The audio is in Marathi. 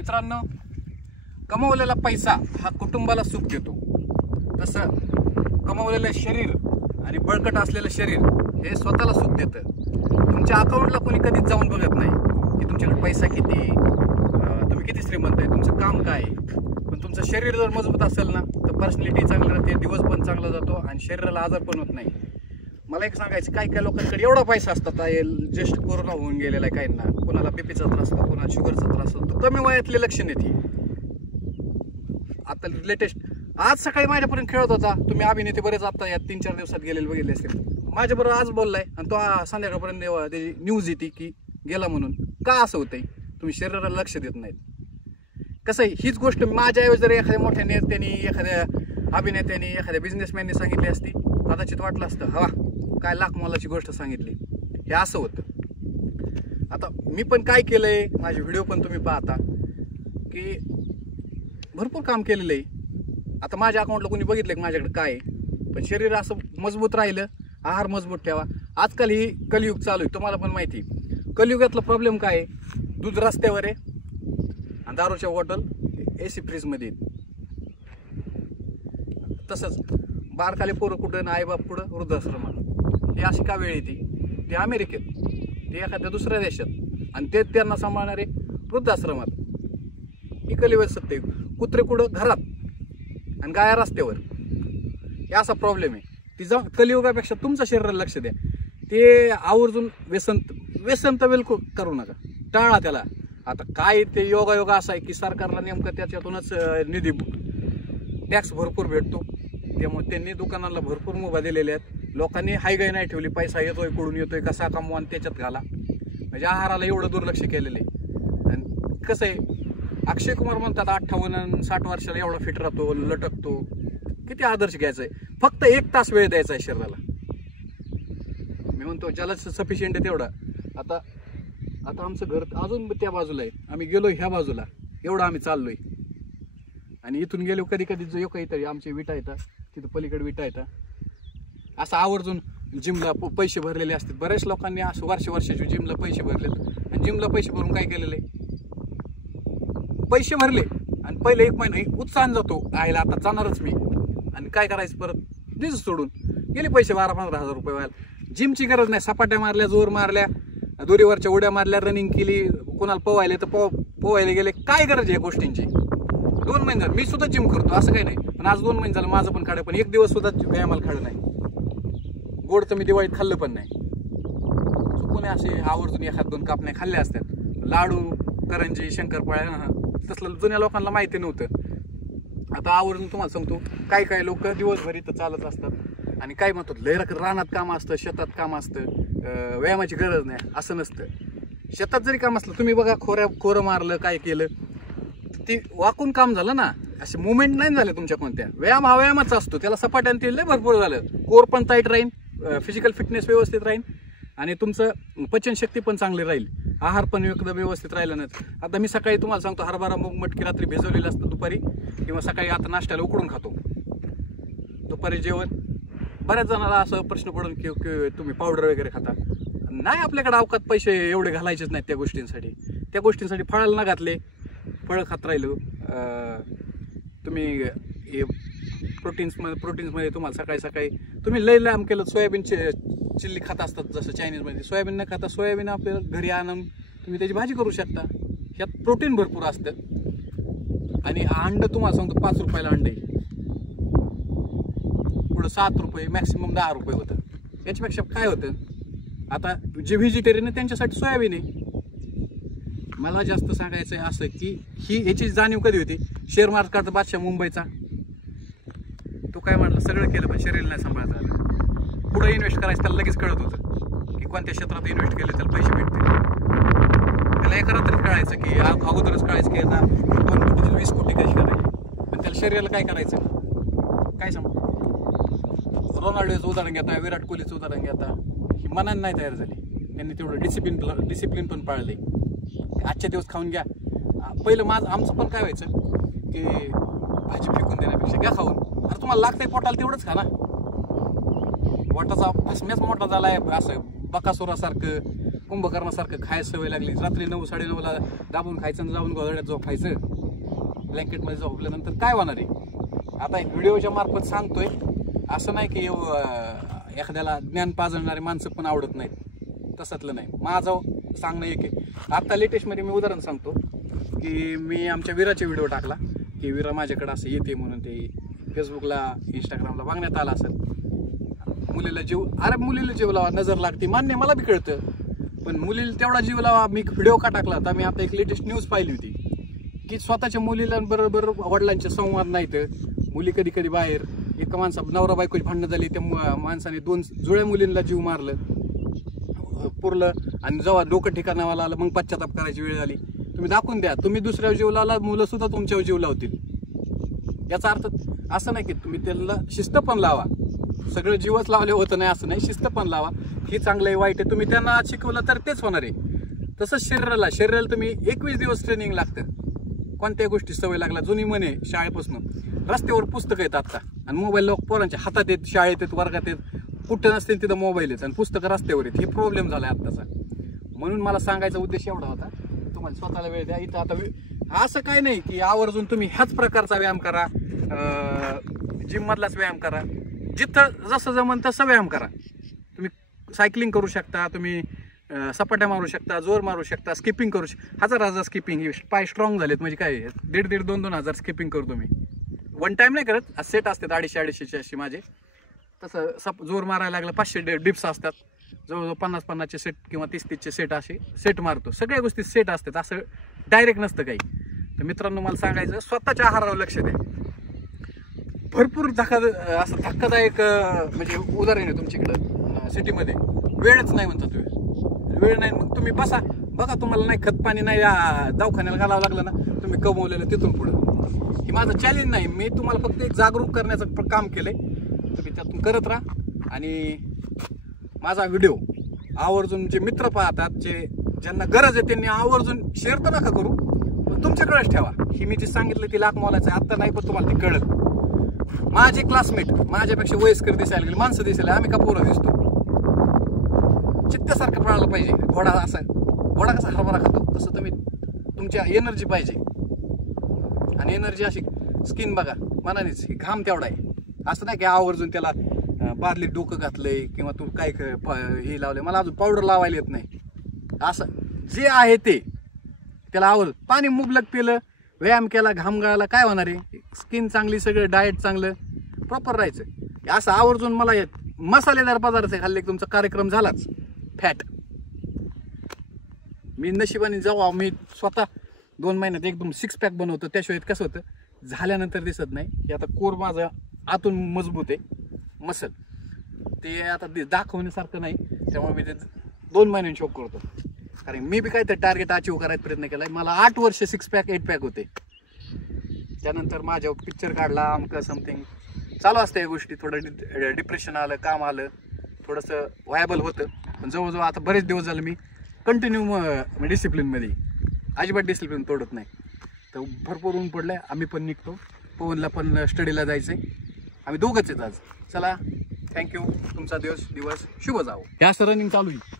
मित्रांनो, कमवलेला पैसा हा कुटुंबाला सुख देतो, तसं कमवलेलं शरीर आणि बळकट असलेलं शरीर हे स्वतःला सुख देतं. तुमच्या अकाउंटला कोणी कधीच जाऊन बघत नाही की तुमच्याकडे पैसा किती, तुम्ही किती श्रीमंत आहे, तुमचं काम काय आहे. पण तुमचं शरीर जर मजबूत असेल ना तर पर्सनॅलिटी चांगली राहते, दिवस पण चांगला जातो आणि शरीराला आजार पण होत नाही. मला एक सांगायचं, काही काही लोकांकडे एवढा पैसा असतात, जस्ट कोरोना होऊन गेलेला आहे काहींना, कोणाला बीपीचा त्रास होतो, कोणाला शुगरचा त्रास होतो, कमी वयातले लक्षण येते. आता लेटेस्ट आज सकाळी माझ्यापर्यंत खेळत होता, तुम्ही अभिनेते बरेच आता या 3-4 दिवसात गेलेले बघितले असतील, माझ्याबरोबर आज बोललाय आणि तो संध्याकाळपर्यंत त्याची न्यूज येते की गेला म्हणून. का असं होतंय? तुम्ही शरीराला लक्ष देत नाहीत. कसं आहे, हीच गोष्ट माझ्याऐवजी जर एखाद्या मोठ्या नेत्यांनी, एखाद्या अभिनेत्यांनी, एखाद्या बिझनेसमॅननी सांगितली असती, कदाचित वाटलं असतं हवा काय लाख मोलाची गोष्ट सांगितली. हे असं होतं. आता मी पण काय केलंय, माझे व्हिडिओ पण तुम्ही पाहता की भरपूर काम केलेलं आहे. आता माझ्या अकाउंटला कोणी बघितलं की माझ्याकडे काय आहे, पण शरीर असं मजबूत राहिलं, आहार मजबूत ठेवा. आजकाल ही कलियुग चालू आहे, तुम्हाला पण माहिती. कलियुगातला प्रॉब्लेम काय आहे? दूध रस्त्यावर आहे आणि दारूच्या बॉटल AC फ्रीजमध्ये. तसंच बारकाले पोरं कुठं, आईबाप कुठं, वृद्धाश्रमात. ही अशी का वेळ येते? ते अमेरिकेत, ते एखाद्या दुसऱ्या देशात, आणि ते त्यांना सांभाळणारे वृद्धाश्रमात. ही कलियुग सत्य. कुत्रे कुठं, घरात, आणि गाया रस्त्यावर. हे असा प्रॉब्लेम आहे. ती कलियुगापेक्षा तुमच्या शरीराला लक्ष द्या. ते आवर्जून व्यसन तर बिलकुल करू नका, टाळा त्याला. आता काय ते योगायोग असा आहे की सरकारला नेमकं त्याच्यातूनच निधी, टॅक्स भरपूर भेटतो, त्यामुळे त्यांनी दुकानाला भरपूर मुभा दिलेल्या आहेत. लोकांनी हायगाई नाही ठेवली, पैसा येतोय कुठून येतोय, कसा कमवा आणि त्याच्यात घाला. म्हणजे आहाराला एवढं दुर्लक्ष केलेलं आहे. आणि कसं आहे, अक्षय कुमार म्हणतात 58 आणि 60 वर्षाला एवढा फिट राहतो, लटकतो. किती आदर्श घ्यायचा आहे? फक्त 1 तास वेळ द्यायचा आहे शरीराला. मी म्हणतो ज्याला सफिशियंट आहे तेवढा. आता आमचं घर अजून त्या बाजूला आहे, आम्ही गेलोय ह्या बाजूला, एवढं आम्ही चाललोय. आणि इथून गेलो कधी कधी जो काहीतरी आमचे विटा येतात, तिथं पलीकडे विटा येतात. असं आवर्जून जिमला पैसे भरलेले असतात. बऱ्याच लोकांनी असं वर्षाचे जिमला पैसे भरलेत, आणि जिमला पैसे भरून काय केलेले, पैसे भरले आणि पहिले 1 महिना उत्साहान जातो, आयला आता जाणारच मी, आणि काय करायचं परत दिवस सोडून गेले पैसे 12-15 हजार रुपये व्हायला. जिमची गरज नाही. सपाट्या मारल्या, जोर मारल्या, दोरीवरच्या उड्या मारल्या, रनिंग केली, कोणाला पोवायले तर पोवायला गेले. काय गरज आहे या गोष्टींची? 2 महिने झाले मी सुद्धा जिम करतो, असं काही नाही. पण आज 2 महिने झालं माझं पण खाडं, पण 1 दिवस सुद्धा व्यायामाला खाडं नाही. गोड तर मी दिवाळीत खाल्लं पण नाही. कोणी असे आवर्जून 1-2 कापण्या खाल्ल्या असतात. लाडू, करंजी, शंकरपाळ्या, तसलं जुन्या लोकांना माहिती नव्हतं. आता आवर्जून तुम्हाला सांगतो, काही लोक दिवसभर इथं चालत असतात, आणि काय म्हणतात लय रानात काम असतं, शेतात काम असतं, व्यायामाची गरज नाही, असं नसतं. शेतात जरी काम असलं, तुम्ही बघा, खोरं मारलं, काय केलं, ती वाकून काम झालं ना, असे मुवमेंट नाही झाले तुमच्या कोणत्या. व्यायाम हा व्यायामाचा असतो, त्याला सपाट्याने ते लय भरपूर झालं. कोर पण टाईट राहील, फिजिकल फिटनेस व्यवस्थित राहील, आणि तुमचं पचनशक्ती पण चांगली राहील, आहार पण एकदम व्यवस्थित राहिला ना. आता मी सकाळी तुम्हाला सांगतो, हरभरा मूग मटकी रात्री भिजवलेलं असतं दुपारी, किंवा सकाळी आता नाश्त्याला उकडून खातो. दुपारी जेवण. बऱ्याच जणांना असं प्रश्न पडून की तुम्ही पावडर वगैरे खाता. नाही, आपल्याकडे अवकात पैसे एवढे घालायचेच नाहीत त्या गोष्टींसाठी. फळाला न घातले, फळं खात राहिलो. तुम्ही प्रोटीन्समध्ये तुम्हाला सकाळी तुम्ही लय लांब केलं, सोयाबीन चिल्ली खात असतात, जसं चायनीजमध्ये. सोयाबीन न खाता सोयाबीन आपल्याला घरी आणून तुम्ही त्याची भाजी करू शकता. ह्यात प्रोटीन भरपूर असतं. आणि अंड तुम्हाला सांगतो 5 रुपयाला अंड आहे, पुढं 7 रुपये, मॅक्सिमम 10 रुपये होतं. याच्यापेक्षा काय होतं? आता जे व्हेजिटेरियन आहे त्यांच्यासाठी सोयाबीन आहे. मला जास्त सांगायचं आहे असं की ह्याची जाणीव कधी होती? शेअर मार्केटचा बादशाह मुंबईचा, तो काय म्हटलं, सगळं केलं पण शरीर नाही सांभाळता आलं. पुढे इन्व्हेस्ट करायचं त्याला लगेच कळत होतं की कोणत्या क्षेत्रात इन्व्हेस्ट केले त्याला पैसे भेटतील. त्याला एका रात्रीत कळायचं की अगोदरच कळायचं की आता 2 कोटीची 20 कोटी कशी करायची. पण त्याला शरीराला काय करायचं, काय सांग. रोनाल्डोचं उदाहरण घेता, विराट कोहलीचं उदाहरण घेता, ही मनाने नाही तयार झाली. त्यांनी तेवढं डिसिप्लिन पण पाळले. आजच्या दिवस खाऊन घ्या. पहिलं आमचं पण काय व्हायचं की भाजी फेकून देण्यापेक्षा घ्या खाऊन. अरे तुम्हाला लागतंय पोटाला तेवढंच खा ना. पोटाचा फसम्याच मोठा झालाय, असं बकासुरासारखं कुंभकर्णासारखं खायची सवय लागली, रात्री 9 9:30ला दाबून खायचं आणि जाऊन गोधड्यात झोपायचं, ब्लँकेटमध्ये झोपल्यानंतर काय होणार आहे. आता एक व्हिडिओच्या मार्फत सांगतोय, असं नाही की एखाद्याला ज्ञान पाजणारे माणसं पण आवडत नाहीत, तसंतलं नाही. माझं सांगणं एक आहे. आता लेटेस्टमध्ये मी उदाहरण सांगतो की मी आमच्या वीराचे व्हिडिओ टाकला की वीरा माझ्याकडे असं येते म्हणून, ते फेसबुकला इंस्टाग्रामला बघण्यात आलं असेल. मुलीला जीव लावा, नजर लागते, मान्य, मला बी कळतं, पण मुलीला तेवढा जीव लावा मी व्हिडिओ का टाकला. तर मी आता एक लेटेस्ट न्यूज पाहिली होती की स्वतःच्या मुलीला बरोबर वडिलांचे संवाद नाहीत. मुली कधी कधी बाहेर, एका नवरा बायकोची भांडणं झाली, त्या माणसाने 2 जुळ्या मुलींना जीव मारलं पुरलं, आणि जेव्हा डोकं ठिकाणाला आलं मग पश्चाताप करायची वेळ झाली. तुम्ही दाखवून द्या, तुम्ही दुसऱ्यावर जीव लावला, मुलं सुद्धा तुमच्यावर जीव लावतील. याचा अर्थ असं नाही की तुम्ही त्याला शिस्त पण लावा, सगळं जीवच लावले होतं नाही असं नाही, शिस्त पण लावा. ही चांगलं आहे वाईट आहे, तुम्ही त्यांना शिकवलं तर तेच होणार आहे. तसंच शरीराला तुम्ही 21 दिवस ट्रेनिंग लागतं. कोणत्या गोष्टी सवय लागला, जुनी म्हणे शाळेपासून, रस्त्यावर पुस्तकं आहेत आता, आणि मोबाईल लोक पोरांच्या हातात येत, शाळेत येत, वर्गात येत, कुठं नसते तिथं मोबाईल आहेत आणि पुस्तकं रस्त्यावर आहेत. हे प्रॉब्लेम झाला आहे आत्ताचा. म्हणून मला सांगायचा उद्देश एवढा होता, तुम्हाला स्वतःला वेळ द्या. इथं आता असं काय नाही की आवर्जून तुम्ही ह्याच प्रकारचा व्यायाम करा, जिम मधलाच व्यायाम करा, जिथं जसं जमन तसं व्यायाम करा. तुम्ही सायकलिंग करू शकता, तुम्ही सपाट्या मारू शकता, जोर मारू शकता, स्किपिंग करू शकता. 1000 स्किपिंग, पाय स्ट्रॉंग झालेत म्हणजे काय, 1.5 2 हजार स्किपिंग करतो मी. वन टाइम नाही करत, सेट असतात 250 अशी माझे. तसं जोर मारायला लागलं 500 डिप्स असतात, जवळजवळ 50-50चे सेट किंवा 30-30चे सेट असे सेट मारतो. सगळ्या गोष्टी सेट असतात, असं डायरेक्ट नसतं काही. तर मित्रांनो, मला सांगायचं, स्वतःच्या आहारावर लक्ष द्या. भरपूर असं धक्कादायक म्हणजे उदाहरण आहे तुमच्याकडं सिटीमध्ये, वेळच नाही म्हणतात, वेळ नाही. मग तुम्ही बसा, बघा, तुम्हाला नाही खत पाणी नाही दवाखान्याला घालावं लागलं ना, तुम्ही कमवलेलं तिथून पुढं. ही माझं चॅलेंज नाही, मी तुम्हाला फक्त एक जागरूक करण्याचं काम केलंय. तुम्ही त्यातून करत राहा. आणि माझा व्हिडिओ आवर्जून जे मित्र पाहतात, ज्यांना गरज आहे त्यांनी आवर्जून शेअर तर नका करू, पण तुमच्याकडेच ठेवा. ही मी जे सांगितलं ती लाख मोलाचं आहे, आत्ता नाही पण तुम्हाला ते कळलं. माझे क्लासमेट माझ्यापेक्षा वयस्कर दिसायला गेले, माणसं दिसायला, आम्ही का पोरं दिसतो. चित्त्यासारखं पळायला पाहिजे. घोडा कसा हरभरा खातो तसं तुम्ही, तुमच्या एनर्जी पाहिजे. आणि एनर्जी अशी स्किन बघा, मनानेच घाम तेवढा आहे. असं नाही की आवर्जून त्याला बादली डोकं घातलंय किंवा तू काय हे लावलंय, मला अजून पावडर लावायला येत नाही. असं जे आहे ते त्याला आवड. पाणी मुबलक पिलं, व्यायाम केला, घाम गाळला, काय होणार आहे, स्किन चांगली, सगळं डाएट चांगलं प्रॉपर राहायचं. असं आवर्जून मला मसालेदार पदार्थ खाल्ले की तुमचा कार्यक्रम झालाच. फॅट मी नशिबाने जेव्हा मी स्वतः 2 महिन्यात एकदम 6 पॅक बनवतो, त्याशिवाय कसं होतं, झाल्यानंतर दिसत नाही. हे आता कोर माझं आतून मजबूत आहे, मसल ते आता दाखवण्यासारखं नाही, त्यामुळे मी ते 2 महिन्यांनी शोक करतो. कारण मी बी काय तर टार्गेट अचीव करायचा प्रयत्न केलाय. मला 8 वर्ष 6 पॅक 8 पॅक होते. त्यानंतर माझ्या पिक्चर काढला, आमकं समथिंग चालू असतं या गोष्टी. थोडं डिप्रेशन आलं, काम आलं, थोडंसं व्हायबल होतं. पण जवळजवळ आता बरेच दिवस झाले मी कंटिन्यू डिसिप्लिनमध्ये, अजिबात डिसिप्लिन तोडत नाही. तर भरपूर ऊन पडलंय, आम्ही पण निघतो. पवनला पण स्टडीला जायचंय, आम्ही दोघंच आहेत आज. चला, थँक्यू. तुमचा दिवस शुभ जावो. हे असं रनिंग चालू आहे.